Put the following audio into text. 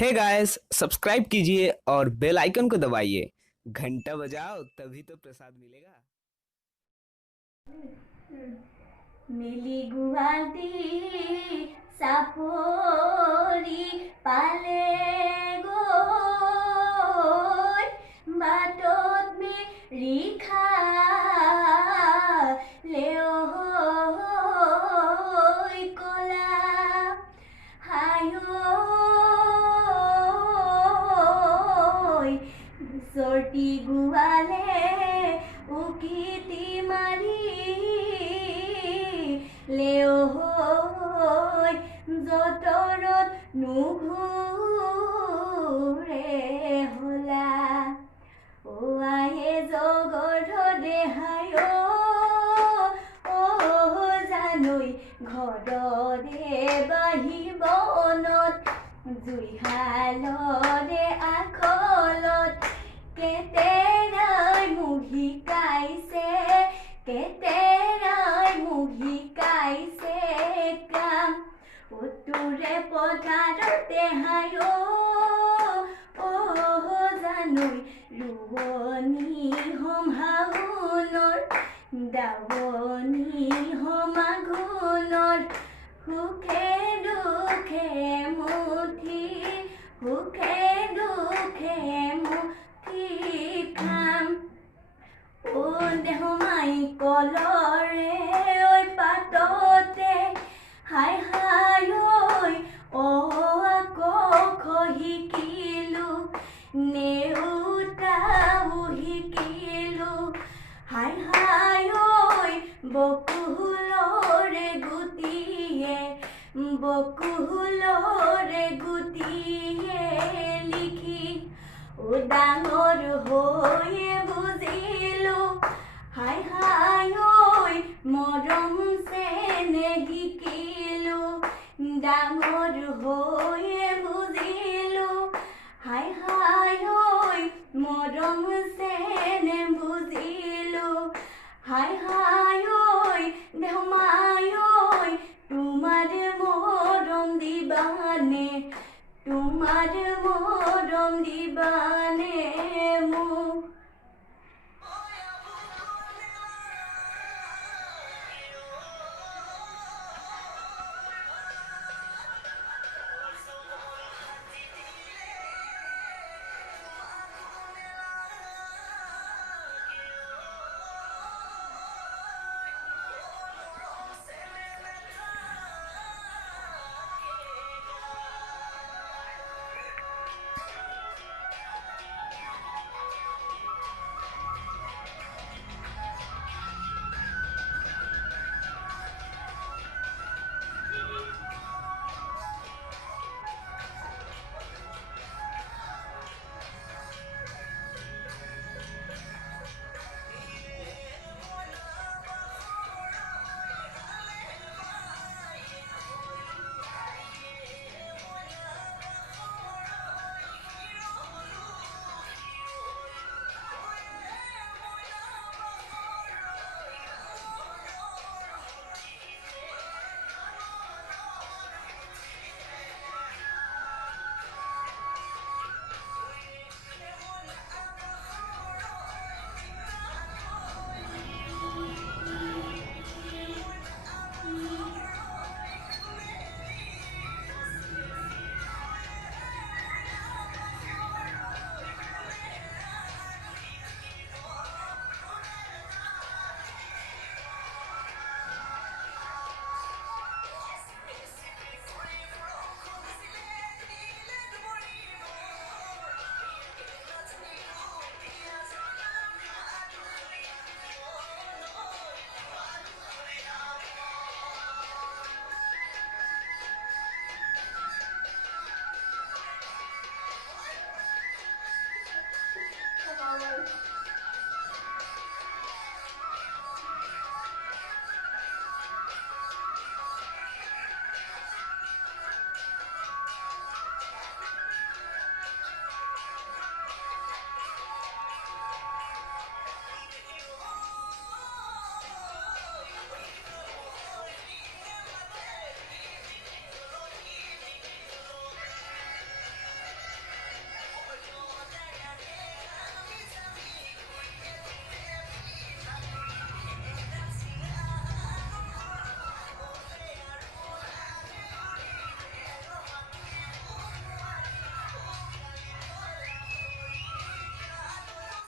Hey guys, subscribe कीजिए और bell icon को दबाइए। घंटा बजाओ तभी तो प्रसाद मिलेगा। मिली गुवाहाटी सापरी पाले गई बाटत मेरी खाले कला हाय চৰ্টি গোৱালে উকিতি মাৰি লেঐ যতৰত নুঘূৰে হলা ও আহে জগৰ দেহায় ও জানৈ ঘৰৰে বাহিবনত জুইশালৰে আখলত কেতেৰাই মুহি কাইছে কাম উতুৰে পথাৰতে হায় ও জানৈ ৰুৱনী হম হাউনৰ দাৱনী হম আঘোণৰ সুখে দুখে মুঠি খাম ও দেহ মাই কলৰে ঐ পাততে হাই হাই ঐ আকৌ শিকিলো নেওতাও শিকিলো হাই হাই ঐ বকুলৰে গুটিয়ে লিখি ও ডাঙৰ হৈয়ে বুজিলো হাই হাই ঐ মৰম চেনেহ শিকিলো ডাঙৰ হৈয়ে বুজিলো হাই হাই ঐ মৰম চেনেহ বুজিলো হাই হাই ঐ দেহমাই ঐ তোমাৰ মৰম দিবানে